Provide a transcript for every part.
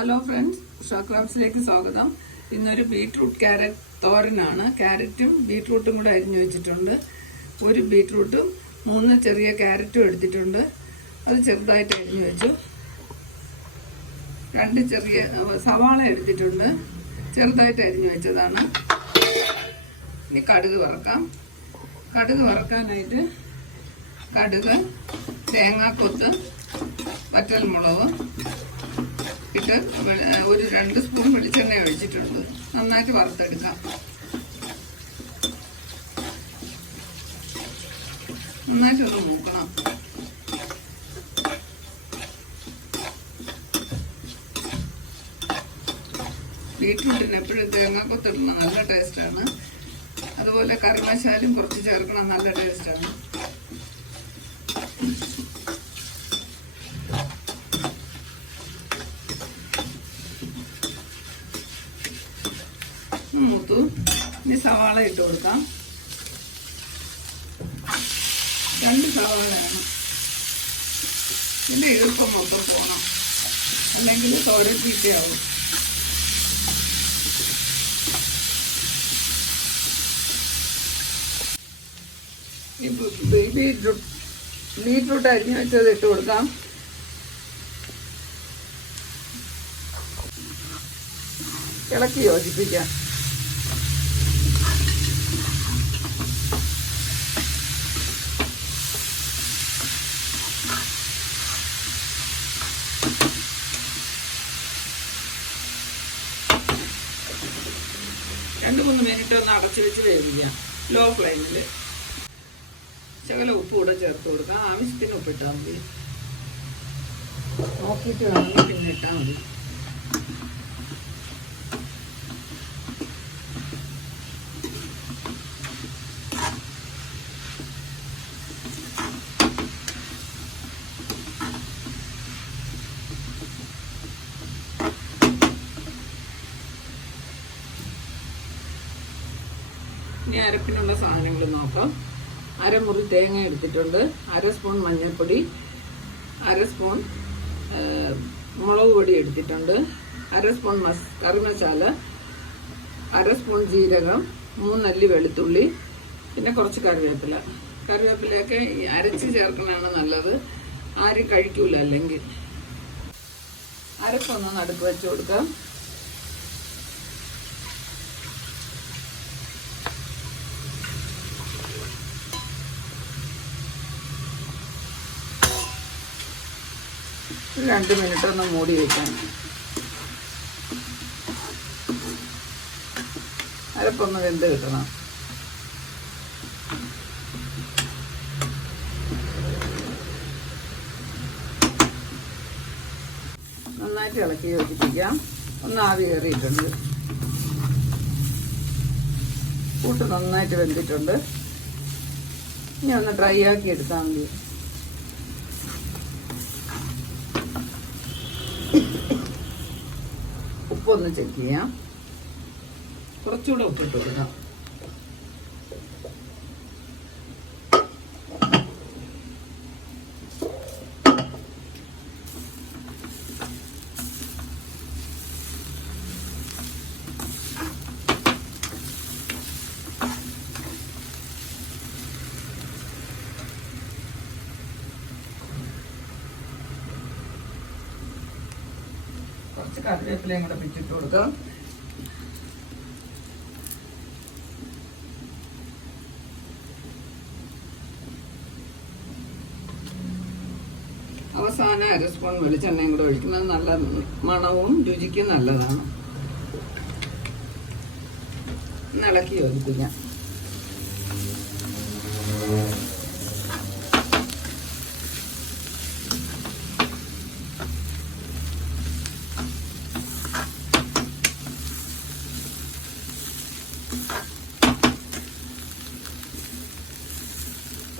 Hello friends show ക്രാബ്സിലേക്ക് സ്വാഗതം. ഇന്നൊരു beetroot carrot തോരനാണ്. ക്യാരറ്റും ബീട്രൂട്ടും കൂടെ അരിഞ്ഞു വെച്ചിട്ടുണ്ട്. ഒരു ബീട്രൂട്ടും മൂന്ന് ചെറിയ ക്യാരറ്റും എടുത്തിട്ടുണ്ട്. അത് ചെറുതായിട്ട് അരിഞ്ഞു വെച്ചു. രണ്ട് ചെറിയ സവാള എടുത്തിട്ടുണ്ട്. ചെറുതായിട്ട് അരിഞ്ഞു വെച്ചതാണ്. ഇനി കടുക് വറക്കാം. കടുക് വറക്കാനായിട്ട് കടുക് തേങ്ങാക്കൊത്ത് വറ്റൽമുളക് ഇട്ട് ഒരു രണ്ട് സ്പൂൺ വെളിച്ചെണ്ണ ഒഴിച്ചിട്ടുണ്ട്. നന്നായിട്ട് വറുത്തെടുക്കാം. നന്നായിട്ടൊന്ന് മൂക്കണം. ബീട്രൂട്ടിന് എപ്പോഴും തേങ്ങാക്കൊത്തിടണം നല്ല ടേസ്റ്റാണ്. അതുപോലെ കറിമശാലും കുറച്ച് ചേർക്കണം നല്ല ടേസ്റ്റാണ്. മൂത്തു ഇനി സവാള ഇട്ട് കൊടുക്കാം. രണ്ട് സവാള വേണം. പിന്നെ എളുപ്പം മൊത്തം പോകണം അല്ലെങ്കിൽ ഈ ബീ- ബീറ്റ്റൂട്ട് ബീറ്റ്റൂട്ട് അരിഞ്ഞു വെച്ചത് ഇട്ട് കൊടുക്കാം. ഇളക്കി യോജിപ്പിക്കാം. രണ്ട് മൂന്ന് മിനിറ്റ് ഒന്ന് അടച്ച് വെച്ച് വേവിക്കാം ലോ. ഫ്ലെയിമിൽ ശകലം ഉപ്പ് കൂടെ ചേർത്ത് കൊടുക്കാം. ആവശ്യത്തിന് ഉപ്പിട്ടാൽ മതി. നോക്കിയിട്ട് വേണമെങ്കിൽ പിന്നെ ഇട്ടാൽ മതി. ഇനി അരപ്പിനുള്ള സാധനങ്ങൾ നോക്കാം. അരമുറി തേങ്ങ എടുത്തിട്ടുണ്ട്. അര സ്പൂൺ മഞ്ഞൾപ്പൊടി. അര സ്പൂൺ മുളക് പൊടി എടുത്തിട്ടുണ്ട്. അര സ്പൂൺ മസ് കറി മസാല. അര സ്പൂൺ ജീരകം. മൂന്നല്ലി വെളുത്തുള്ളി. പിന്നെ കുറച്ച് കറിവേപ്പില. കറിവേപ്പിലയൊക്കെ അരച്ച് ചേർക്കണതാണ് നല്ലത്. ആരും കഴിക്കൂല അല്ലെങ്കിൽ. അരപ്പൊന്ന് നടുക്ക് വെച്ച് കൊടുക്കാം. രണ്ട് മിനിറ്റ് ഒന്ന് മൂടി വെക്കാം. അരപ്പൊന്ന് വെന്ത് കിട്ടണം. നന്നായിട്ട് ഇളക്കി യോജിപ്പിക്കാം. ഒന്ന് ആവി കയറിയിട്ടുണ്ട്. കൂട്ട് നന്നായിട്ട് വെന്തിട്ടുണ്ട്. ഇനി ഒന്ന് ഡ്രൈ ആക്കി എടുത്താൽ മതി. ഉപ്പൊന്ന് ചെക്ക് ചെയ്യാം. കുറച്ചുകൂടെ ഉപ്പിട്ട് കൊടുക്കാം. കുറച്ച് കറിവേപ്പിലയും കൂടെ പിച്ചിട്ട് കൊടുക്കാം. അവസാനം അര സ്പൂൺ വെളിച്ചെണ്ണയും കൂടെ ഒഴിക്കുന്നത് നല്ല മണവും രുചിക്കും നല്ലതാണ്. ഇളക്കി യോജിപ്പിക്കാം.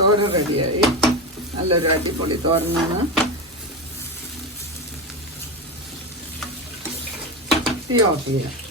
തോരൻ റെഡിയായി. നല്ലൊരു അടിപൊളി തോരനാണ്. തീ ഓഫ് ചെയ്യാം.